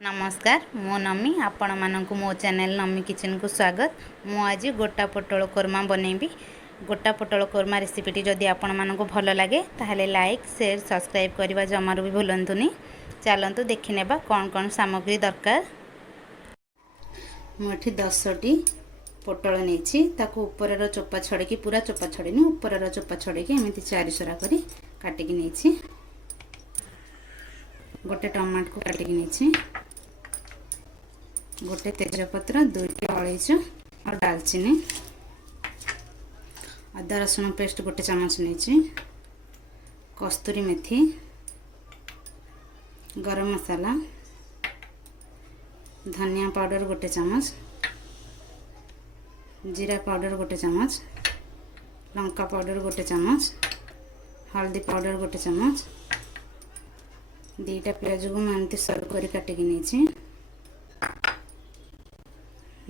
नमस्कार मो नमी आपण मानक मो चैनल नमी किचन को स्वागत। मु आज गोटा पोटल कोरमा बनैबी। गोटा पोटल कोरमा रेसिपीटी जदि आपण मानक भल लगे ताहले लाइक शेयर सब्सक्राइब करबा जमार भी भूलंतुनी। चलंतु देखि नेबा कौन कौन सामग्री दरकार। मुठी 10टी पोटल नेछि ताकू ऊपर चोपा छड़की पूरा चोपा छड़ेनी ऊपर चोपा छड़की एमती चारिसरा करी काटिकी नेछि। गोटे टमाटर को काटिकी नेछि। गोटे तेजपत्र 2टी अलैच और दालचीनी अदा रसुण पेस्ट गोटे चमच नहीं कस्तूरी मेथी गरम मसाला धनिया पाउडर गोटे चमच जीरा पाउडर गोटे चमच लंका पाउडर गोटे चमच हल्दी पाउडर गोटे चमच 2टा प्याज को मैं सर्व कर काटिकी नहीं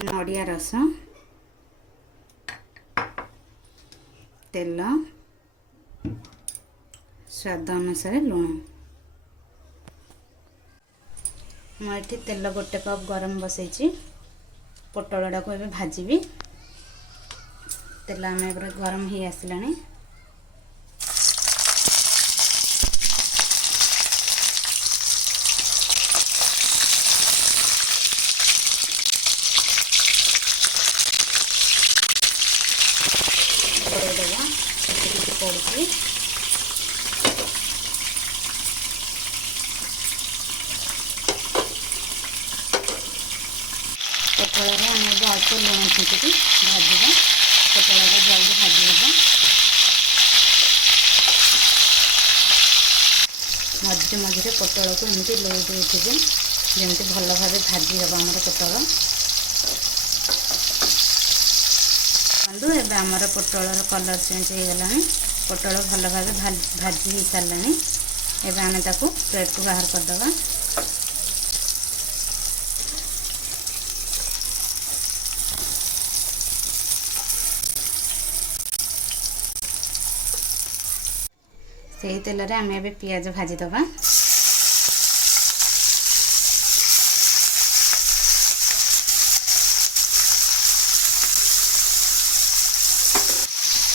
नड़िया रस तेल स्वाद अनुसार लुण मुझे तेल गोटे कप गरम बसई पोटल को एबे भाजीबी। तेल आम गरम ही आसलानी पड़ी पोटल आम अल्प लुण छीटिकी भाजवा पोटल जल्दी भाजी हम मझे मझे पोटल को एमती लई देते जमी भल भाव भाजी हम आम पोटल एबे आमर पोटल कलर चेंज हो गला पोटल भल भाव भाजी हो सारे एबे आमे ताकू प्लेट को बाहर करदबा। से तेल रे आमे एबे पियाज भाजी दबा।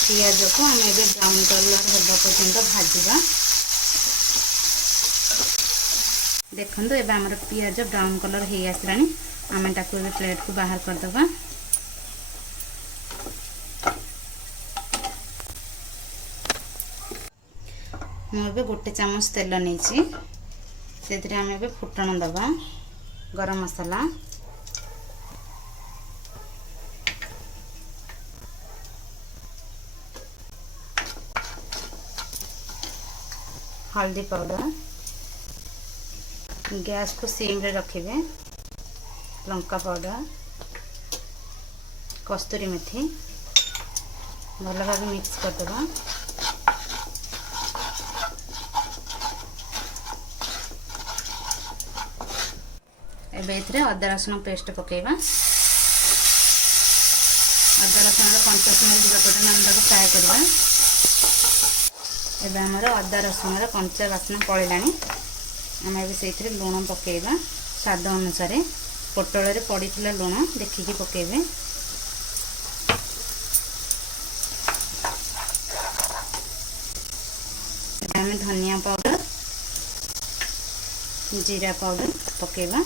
पियाज को आम एबे ब्राउन कलर होगा पर्यंत भाजवा। देखो एबे हमर पियाज ब्राउन कलर हो आसलानी आम ताकू एबे प्लेट को बाहर करदबा। मुझे गोटे चमच तेल नहीं से आम एबे फुटण दबा गरम मसाला हल्दी पाउडर गैस को सिम रे रखिए लंका पाउडर कस्तूरी मेथी भल भाव मिक्स करदबा। एबे इथरे अदा रसुण पेस्ट पकेबा। अदा रसुण कंचा स्मेल दिबा पर्यंत हम ताको फ्राई करबा। एबे हमर अदा रसुण कंचा बास्ना पड़ेलानी आम एबे से लुण पकेबा स्वाद अनुसार पोटल रे पड़ीथिला लुण देखिकी पकेबे। आम धनिया पाउडर जीरा पाउडर पकेबा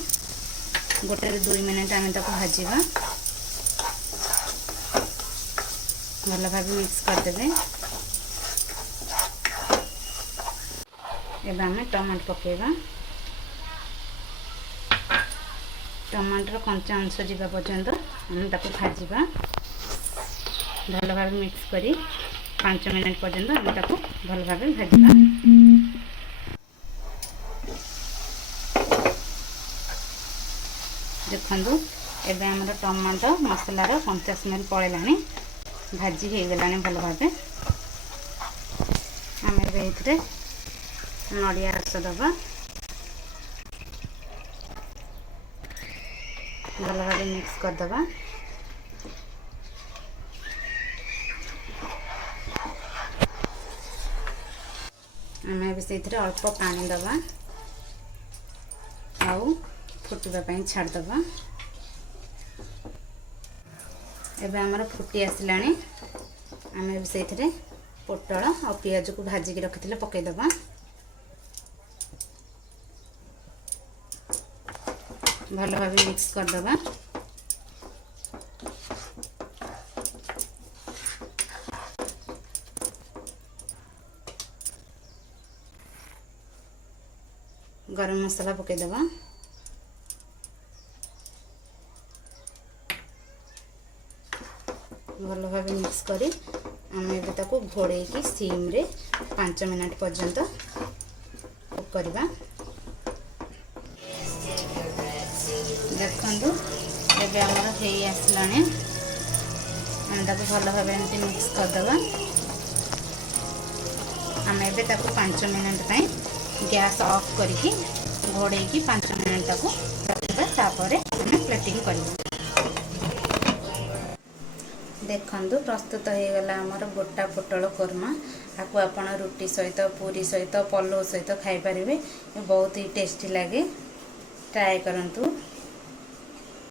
गोटे 2 मिनट आम ताको भाजीबा भल भाव मिक्स करदेबे। एबे आम टमाटर पकेबा टमाटर कंचा अंश जावा पर्यंत आम ताको भाजीबा भल भाव मिक्स करी 5 मिनट पर्यंत आम ताको भल भाव भाजीबा। देखंतु एबे हमर टमाटर मसलार कंचा स्मेल पड़ेलानी भाजी हो गलानी भल भाव। आम एबे नड़िया रस दबा भल भाव मिक्स करदबा। आम एबे से अल्प पानी दबा आउ फुटवा पाई छाड़ दबा। एबे हमर फुटी आसलानी आमे सेथिरे पोटल और पियाज को भाजी के रखिथिले पकै दबा। भल भाव मिक्स कर दबा। गरम मसाला पकै दबा। भल भाव मिक्स करी आम एबे ताको घोड़े की सिम रे 5 मिनट पर्यंत कुक करबा। देखंतु एबे हमर हेई आसलाने हम ताको भल भाव एमती मिक्स कर दबा। आम एबे ताको 5 मिनट पई गैस ऑफ करके घोड़े की 5 मिनट ताको रखिबा। तापर हम प्लेटिंग करबा। देखंतु प्रस्तुत हो गला हमर गोटा पोटल कोरमा। आकु आपण रुटी सहित पूरी सहित पलो सहित खाई परिबे। बहुत ही टेस्टी लागे। ट्राई करंतु।